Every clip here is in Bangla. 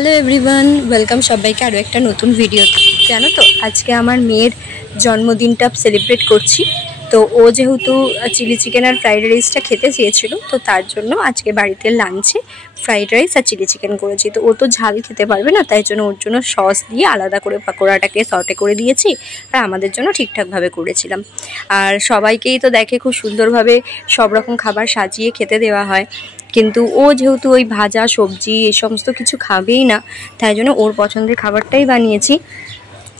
হ্যালো এভরিওয়ান, ওয়েলকাম সবাইকে আরও একটা নতুন ভিডিও। জানো তো আজকে আমার মেয়ের জন্মদিনটা সেলিব্রেট করছি। তো ও যেহেতু চিলি চিকেন আর ফ্রাইড রাইসটা খেতে চেয়েছিল, তো তার জন্য আজকে বাড়িতে লাঞ্চে ফ্রাইড রাইস আর চিলি চিকেন করেছি। তো ও তো ঝাল খেতে পারবে না, তাই জন্য ওর জন্য সস দিয়ে আলাদা করে পাকোড়াটাকে সটে করে দিয়েছি, আর আমাদের জন্য ঠিকঠাকভাবে করেছিলাম। আর সবাইকেই তো দেখে খুব সুন্দরভাবে সব রকম খাবার সাজিয়ে খেতে দেওয়া হয়, কিন্তু ও যেহেতু ওই ভাজা সবজি এই সমস্ত কিছু খাবেই না, তাই জন্য ওর পছন্দের খাবারটাই বানিয়েছি,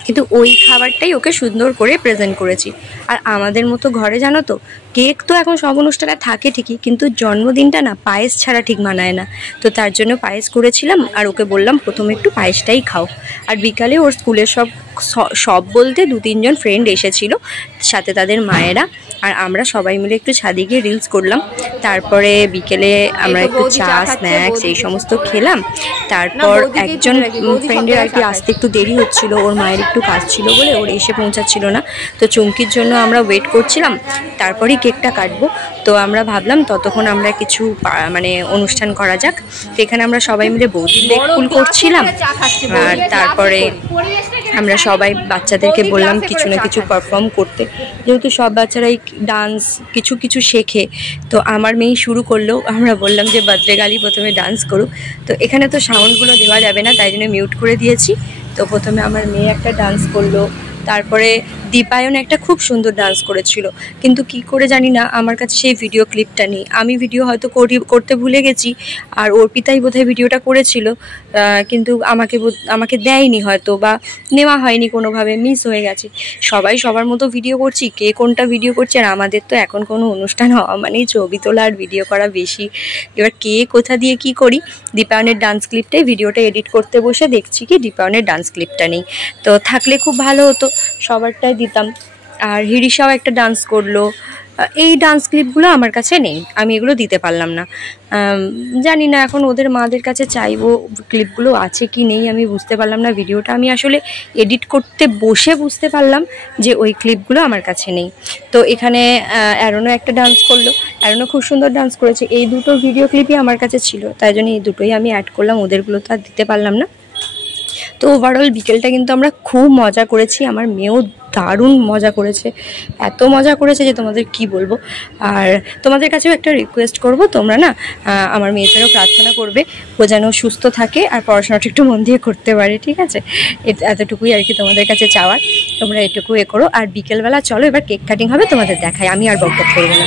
কিন্তু ওই খাবারটাই ওকে সুন্দর করে প্রেজেন্ট করেছি। আর আমাদের মতো ঘরে জানো তো, কেক তো এখন সব অনুষ্ঠানে থাকে ঠিকই, কিন্তু জন্মদিনটা না পায়েস ছাড়া ঠিক মানায় না। তো তার জন্য পায়েস করেছিলাম, আর ওকে বললাম প্রথমে একটু পায়েসটাই খাও। আর বিকালে ওর স্কুলের সব বলতে 2-3 জন ফ্রেন্ড এসেছিল, সাথে তাদের মায়েরা, আর আমরা সবাই মিলে একটু ছাদে গিয়ে রিলস করলাম। তারপরে বিকেলে আমরা একটু চা স্ন্যাক্স এই সমস্ত খেলাম। তারপর একজন ফ্রেন্ডের আর কি আসতে একটু দেরি হচ্ছিল, ওর মায়ের একটু কাজ ছিল বলে ওর এসে পৌঁছাচ্ছিল না। তো চুমকির জন্য আমরা ওয়েট করছিলাম, তারপরেই কেকটা কাটবো। তো আমরা ভাবলাম ততক্ষণ আমরা কিছু মানে অনুষ্ঠান করা যাক। তো এখানে আমরা সবাই মিলে বৌদির লেগ পুল করছিলাম, আর তারপরে আমরা সবাই বাচ্চাদেরকে বললাম কিছু না কিছু পারফর্ম করতে, যেহেতু সব বাচ্চারাই ডান্স কিছু কিছু শেখে। তো আমার মেয়ে শুরু করলো, আমরা বললাম যে বার্থডে গালি প্রথমে ডান্স করুক। তো এখানে তো সাউন্ডগুলো দেওয়া যাবে না, তাই জন্য মিউট করে দিয়েছি। তো প্রথমে আমার মেয়ে একটা ডান্স করলো, তারপরে দীপায়ন একটা খুব সুন্দর ডান্স করেছিল, কিন্তু কি করে জানি না আমার কাছে সেই ভিডিও ক্লিপটা নেই। আমি ভিডিও হয়তো করতে ভুলে গেছি, আর অর্পিতাই বোধহয় ভিডিওটা করেছিল, কিন্তু আমাকে দেয়নি হয়তো, বা নেওয়া হয়নি, কোনোভাবে মিস হয়ে গেছে। সবাই সবার মতো ভিডিও করছি, কে কোনটা ভিডিও করছে। আর আমাদের তো এখন কোনো অনুষ্ঠান হওয়া মানেই ছবি তোলা আর ভিডিও করা বেশি। এবার কে কোথা দিয়ে কি করি, দীপায়নের ডান্স ক্লিপটাই ভিডিওটা এডিট করতে বসে দেখছি কি দীপায়নের ডান্স ক্লিপটা নেই। তো থাকলে খুব ভালো হতো, সবারটাই দিতাম। আর হিরিশাও একটা ডান্স করলো। এই ডান্স ক্লিপগুলো আমার কাছে নেই, আমি এগুলো দিতে পারলাম না। জানি না এখন ওদের মাদের কাছে চাইবো ক্লিপগুলো আছে কি নেই, আমি বুঝতে পারলাম না। ভিডিওটা আমি আসলে এডিট করতে বসে বুঝতে পারলাম যে ওই ক্লিপগুলো আমার কাছে নেই। তো এখানে অ্যারোনও একটা ডান্স করলো, অ্যারোনও খুব সুন্দর ডান্স করেছে। এই দুটো ভিডিও ক্লিপই আমার কাছে ছিল, তাই জন্য এই দুটোই আমি অ্যাড করলাম, ওদেরগুলো তো আর দিতে পারলাম না। তো ওভারঅল বিকেলটা কিন্তু আমরা খুব মজা করেছি, আমার মেয়েও দারুণ মজা করেছে, এত মজা করেছে যে তোমাদের কি বলবো। আর তোমাদের কাছেও একটা রিকোয়েস্ট করব, তোমরা না আমার মেয়ের জন্য প্রার্থনা করবে, ও যেন সুস্থ থাকে আর পড়াশোনাটা একটু মন দিয়ে করতে পারে, ঠিক আছে? এতটুকুই আর কি তোমাদের কাছে চাওয়ার, তোমরা এটুকু করো। আর বিকেলবেলা চলো এবার কেক কাটিং হবে, তোমাদের দেখাই, আমি আর বকবক করবো না।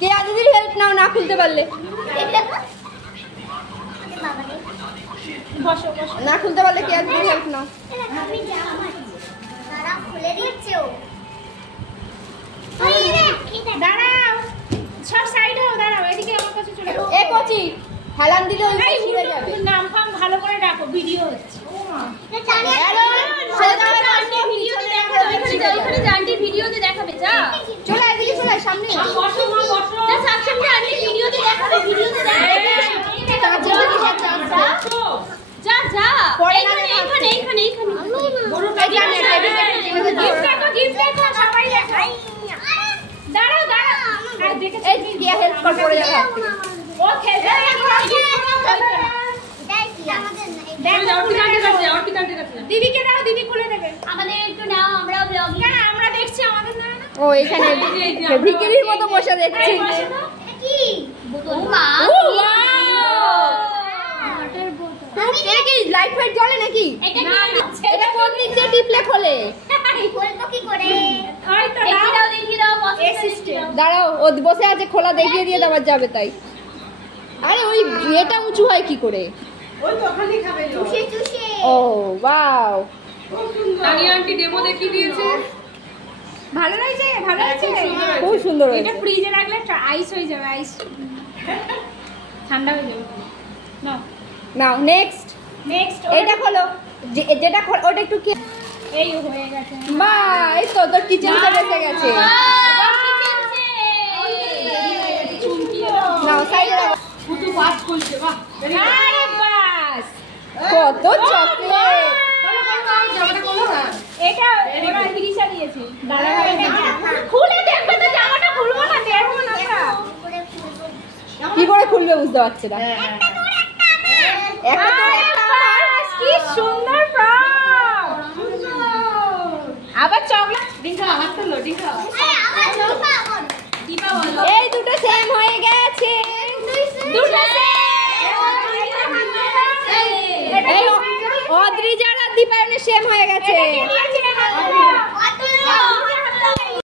কে আদিদির হেল্প নাও, না খুলতে পারলে না খুলতে পারলে কে আদিদির হেল্প নাও। দাঁড়াও, সব সাইড হও, দাঁড়াও, এদিকে আমার কাছে চলে আসো। এ পচি হেলান দিলে ওই ছিঁড়ে যাবে। নাম ফাম ভালো করে ডাকো, ভিডিও হচ্ছে। ও মা, হ্যালো, সেটা আন্টি ভিডিওতে দেখাবে, ওইখানে যে আন্টি ভিডিওতে দেখাবে। যা চলে এদিকে, চলে সামনে বসো, মা বসো, যা সামনে আন্টি ভিডিওতে দেখাবে, ভিডিওতে দেখাবে। যা যা এইখানে বড় গিফট দেখো, গিফট দেখো সবাই। এই দিয়া হেল্প কর পড়ে যাবে ও খেলতে দিদিকে দাও, দিদি খুলে দেবে। আমাদের একটু নাও, আমরাও ব্লগ না আমরা দেখছি আমাদের না। ও এখানে ভিখারির মতো বসে দেখছি। কি মা ও ওয়াটার বোতল এটা কি লাইট ফাইট জ্বলে নাকি? এটা কোন দিক দিয়ে টিপলে খোলে? খুলবো কি করে? ওই তো দেখি দাও সিস্টেম। দাঁড়াও ও বসে আছে, খোলা দেখিয়ে দিয়ে দেওয়া যাবে তাই। আরে ওই এটা উঁচু হয় কি করে? ওই তো ওখানেই খাবে চুষে চুষে। ও ওয়াও খুব সুন্দর। তানিয়া আন্টি ডেমো দেখিয়ে দিয়েছে। ভালো লাগছে, ভালো লাগছে, খুব সুন্দর। এটা ফ্রিজে রাখলে আইস হয়ে যাবে, আইস ঠান্ডা হয়ে যাবে। নাও নাও নেক্সট এটা খোলো, যেটা ওটা একটু কি এই হয়ে গেছে। বাহ এই তো তোর কিচেনটা এসে গেছে। নাও সাইডে রাখো। পুতু ফাস্ট খুলছে। বাহ আরে বাস কত চকলেট। জামাটা খোলো না, এটা ওরা হিরিশা দিয়েছে। দাঁড়া খুলে দেখবে তো, জামাটা খুলবো না, দেখবো না আমরা কি করে খুলবে বুঝতে পারছি না। একটা তো একটা কি সুন্দর ফ্রক। আবার চকলেট ডিঙ্কা হাত তোলো, ডিঙ্কা আবার চৌকা আবার দিবা বলো। এই দুটো সেম হয়ে গেছে, দুটো সেম। এই অদ্রিজার আর দীপায়নের সেম হয়ে গেছে।